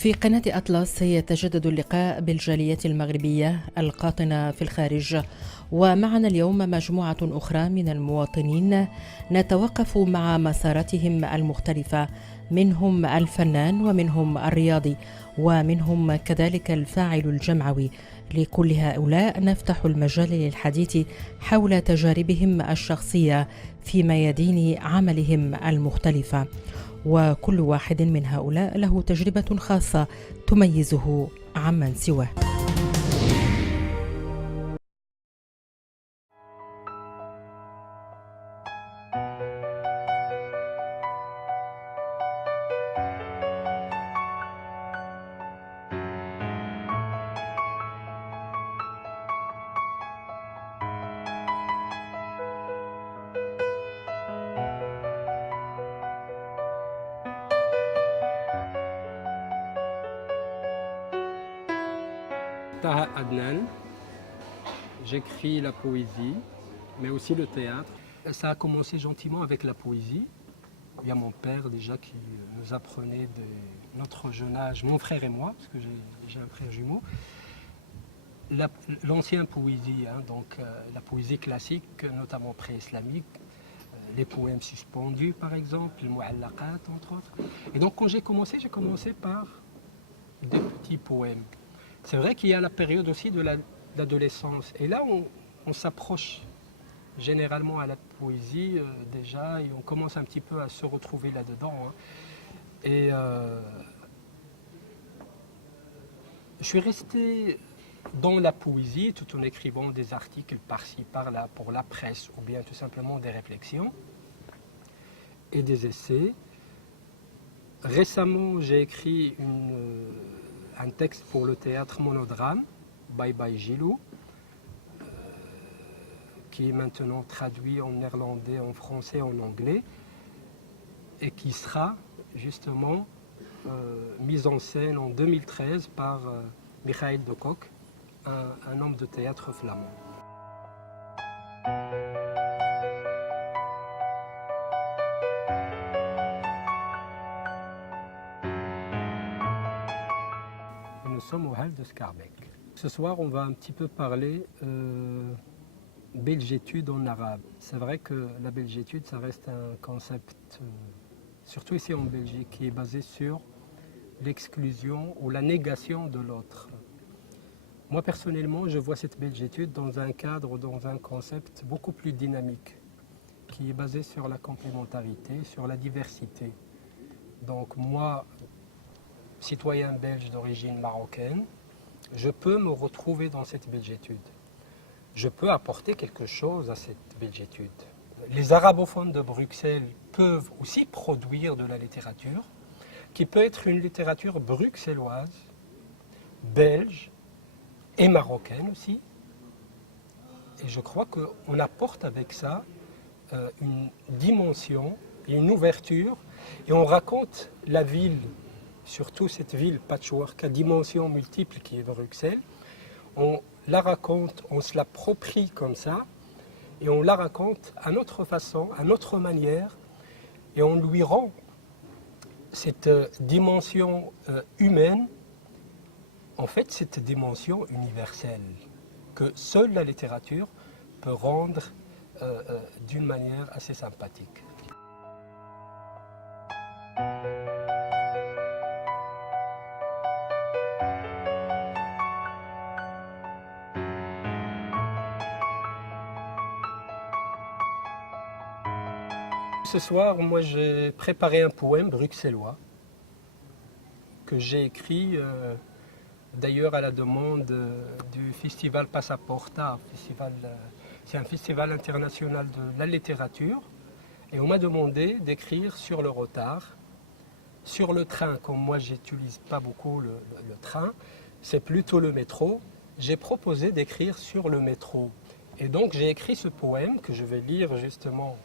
في قناة أطلس يتجدد اللقاء بالجالية المغربية القاطنة في الخارج، ومعنا اليوم مجموعة أخرى من المواطنين نتوقف مع مساراتهم المختلفة، منهم الفنان ومنهم الرياضي ومنهم كذلك الفاعل الجمعوي. لكل هؤلاء نفتح المجال للحديث حول تجاربهم الشخصية في ميادين عملهم المختلفة، وكل واحد من هؤلاء له تجربة خاصة تميزه عمن سواه. Taha Adnan, j'écris la poésie, mais aussi le théâtre. Ça a commencé gentiment avec la poésie. Il y a mon père déjà qui nous apprenait de notre jeune âge, mon frère et moi, parce que j'ai un frère jumeau, l'ancienne poésie, donc la poésie classique, notamment pré-islamique, les poèmes suspendus par exemple, le mu'allaqat entre autres. Et donc quand j'ai commencé par des petits poèmes. C'est vrai qu'il y a la période aussi de l'adolescence. Et là, on s'approche généralement à la poésie déjà, et on commence un petit peu à se retrouver là-dedans. Et je suis resté dans la poésie tout en écrivant des articles par-ci, par-là, pour la presse, ou bien tout simplement des réflexions et des essais. Récemment, j'ai écrit un texte pour le théâtre monodrame, Bye Bye Gilou, qui est maintenant traduit en néerlandais, en français, en anglais, et qui sera justement mise en scène en 2013 par Michael de Kock, un homme de théâtre flamand. Nous sommes au Hall de Schaerbeek. Ce soir, on va un petit peu parler belgétude en arabe. C'est vrai que la belgétude, ça reste un concept, surtout ici en Belgique, qui est basé sur l'exclusion ou la négation de l'autre. Moi, personnellement, je vois cette belgétude dans un cadre, dans un concept beaucoup plus dynamique, qui est basé sur la complémentarité, sur la diversité. Donc moi, citoyen belge d'origine marocaine, je peux me retrouver dans cette belgétude. Je peux apporter quelque chose à cette belgétude. Les arabophones de Bruxelles peuvent aussi produire de la littérature, qui peut être une littérature bruxelloise, belge et marocaine aussi. Et je crois qu'on apporte avec ça une dimension et une ouverture, et on raconte la ville, surtout cette ville patchwork à dimensions multiples qui est Bruxelles. On la raconte, on se l'approprie comme ça, et on la raconte à notre façon, à notre manière, et on lui rend cette dimension humaine, en fait cette dimension universelle, que seule la littérature peut rendre d'une manière assez sympathique. Ce soir, moi j'ai préparé un poème bruxellois que j'ai écrit d'ailleurs à la demande du festival Passaporta. C'est un festival international de la littérature, et on m'a demandé d'écrire sur le retard, sur le train. Comme moi j'utilise pas beaucoup le train, c'est plutôt le métro. J'ai proposé d'écrire sur le métro, et donc j'ai écrit ce poème que je vais lire justement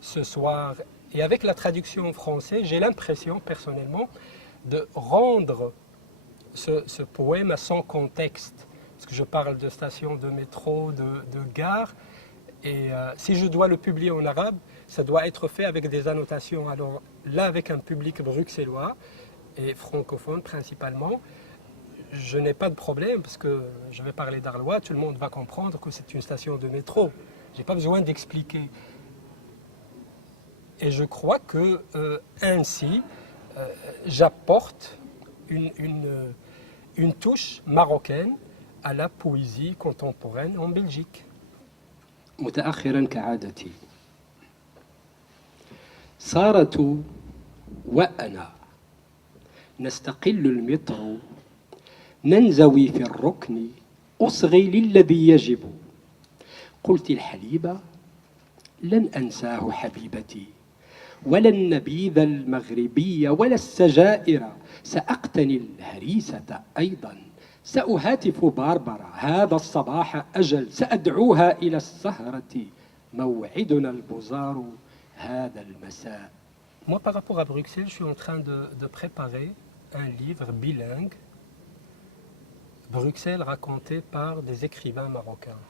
ce soir, et avec la traduction en français, j'ai l'impression personnellement de rendre ce poème à son contexte, parce que je parle de stations de métro, de gares, et si je dois le publier en arabe, ça doit être fait avec des annotations. Alors là, avec un public bruxellois, et francophones principalement, je n'ai pas de problème parce que je vais parler d'Arlois, tout le monde va comprendre que c'est une station de métro. Je n'ai pas besoin d'expliquer. Et je crois que ainsi, j'apporte une touche marocaine à la poésie contemporaine en Belgique. متأخرا كعادتي سارة وأنا نستقل المترو ننزوي في الركن أصغي للذي يجب قلت الحليب لن أنساه حبيبتي ولا النبيذ المغربي ولا السجائر سأقتني الهريسة أيضا سأهاتف باربرا هذا الصباح أجل سأدعوها إلى السهرة موعدنا البزار هذا المساء. Moi, par rapport à Bruxelles, je suis en train de préparer un livre bilingue, Bruxelles raconté par des écrivains marocains.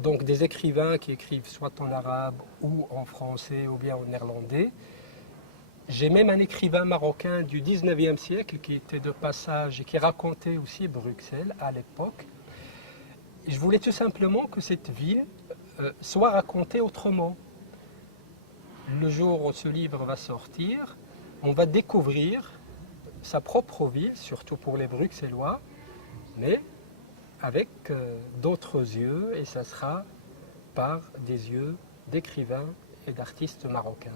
Donc des écrivains qui écrivent soit en arabe ou en français ou bien en néerlandais. J'ai même un écrivain marocain du 19e siècle qui était de passage et qui racontait aussi Bruxelles à l'époque. Je voulais tout simplement que cette ville soit racontée autrement. Le jour où ce livre va sortir, on va découvrir sa propre ville, surtout pour les Bruxellois, mais avec d'autres yeux, et ça sera par des yeux d'écrivains et d'artistes marocains.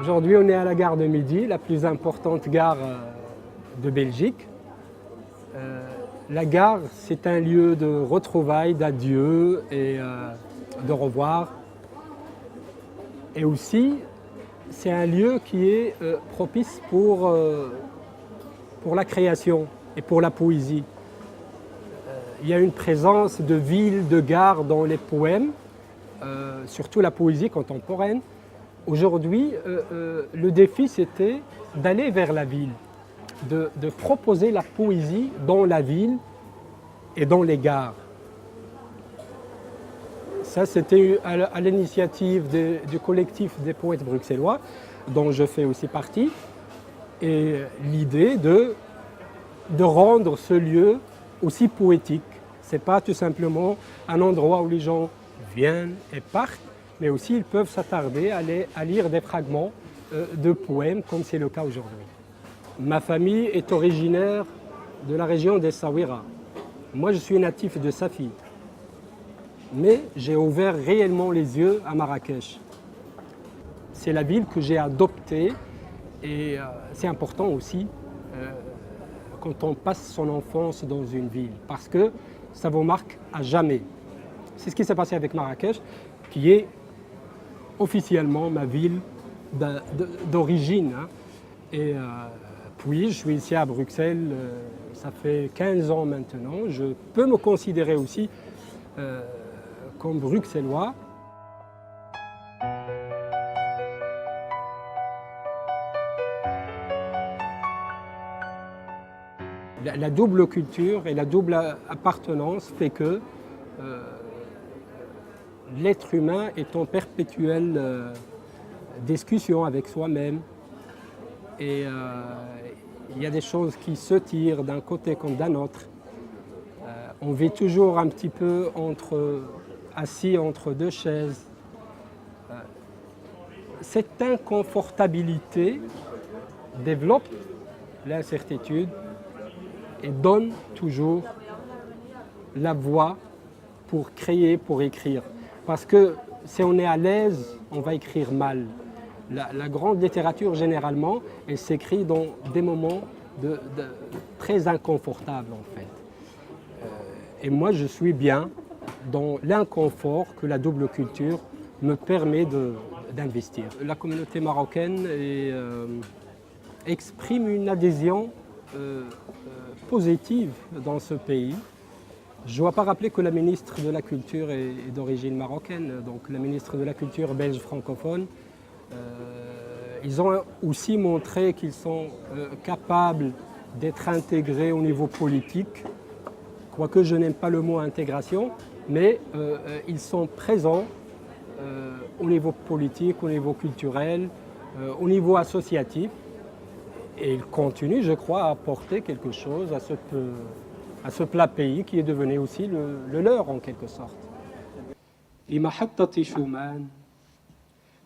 Aujourd'hui, on est à la gare de Midi, la plus importante gare de Belgique. La gare, c'est un lieu de retrouvailles, d'adieu et de revoir. Et aussi, c'est un lieu qui est propice pour la création et pour la poésie. Il y a une présence de villes, de gares dans les poèmes, surtout la poésie contemporaine. Aujourd'hui, le défi, c'était d'aller vers la ville, de proposer la poésie dans la ville et dans les gares. Ça, c'était à l'initiative du collectif des poètes bruxellois, dont je fais aussi partie, et l'idée de rendre ce lieu aussi poétique. Ce n'est pas tout simplement un endroit où les gens viennent et partent, mais aussi ils peuvent s'attarder à lire des fragments de poèmes, comme c'est le cas aujourd'hui. Ma famille est originaire de la région d'Essaouira. Moi, je suis natif de Safi. Mais j'ai ouvert réellement les yeux à Marrakech. C'est la ville que j'ai adoptée et c'est important aussi quand on passe son enfance dans une ville parce que ça vous marque à jamais. C'est ce qui s'est passé avec Marrakech, qui est officiellement ma ville d'origine. Et puis, je suis ici à Bruxelles, ça fait 15 ans maintenant. Je peux me considérer aussi comme bruxellois. La double culture et la double appartenance fait que l'être humain est en perpétuelle discussion avec soi-même. Et il y a des choses qui se tirent d'un côté comme d'un autre. On vit toujours un petit peu assis entre deux chaises. Cette inconfortabilité développe l'incertitude et donne toujours la voix pour créer, pour écrire. Parce que si on est à l'aise, on va écrire mal. La grande littérature, généralement, elle s'écrit dans des moments très inconfortables, en fait. Et moi, je suis bien dans l'inconfort que la double culture me permet d'investir. La communauté marocaine exprime une adhésion positive dans ce pays. Je ne dois pas rappeler que la ministre de la Culture est d'origine marocaine, donc la ministre de la Culture belge francophone. Ils ont aussi montré qu'ils sont capables d'être intégrés au niveau politique, quoique je n'aime pas le mot intégration, mais ils sont présents au niveau politique, au niveau culturel, au niveau associatif. Et ils continuent, je crois, à apporter quelque chose à ce plat pays qui est devenu aussi le leur en quelque sorte. في محطة شومان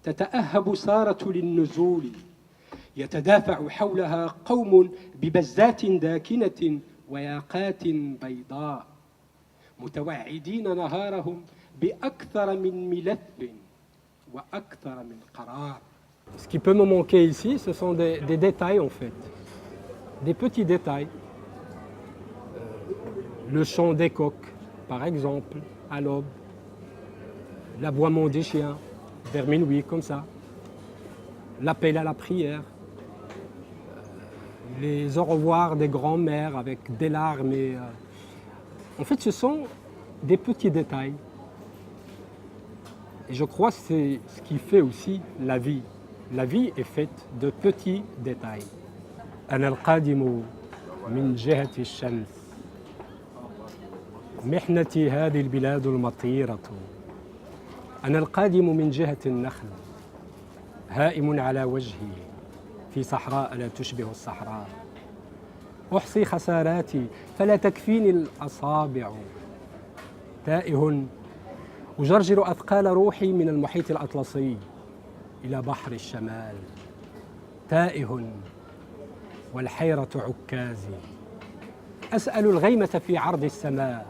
تتأهب سارة للنزول يتدافع حولها قوم ببزات داكنة وياقات بيضاء متوعدين نهارهم بأكثر من ملف وأكثر من قرار. Ce qui peut me manquer ici, ce sont des détails en fait, des petits détails. Le chant des coqs, par exemple, à l'aube, l'aboiement des chiens, vers minuit, comme ça, l'appel à la prière, les au revoir des grands-mères avec des larmes. En fait, ce sont des petits détails. Et je crois que c'est ce qui fait aussi la vie. La vie est faite de petits détails. أنا القادم من جهة الشمس محنتي هذه البلاد المطيرة أنا القادم من جهة النخل هائم على وجهي في صحراء لا تشبه الصحراء أحصي خساراتي فلا تكفيني الأصابع تائه أجرجر أثقال روحي من المحيط الأطلسي إلى بحر الشمال تائه والحيرة عكازي أسأل الغيمة في عرض السماء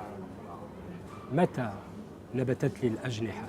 متى نبتت لي الأجنحة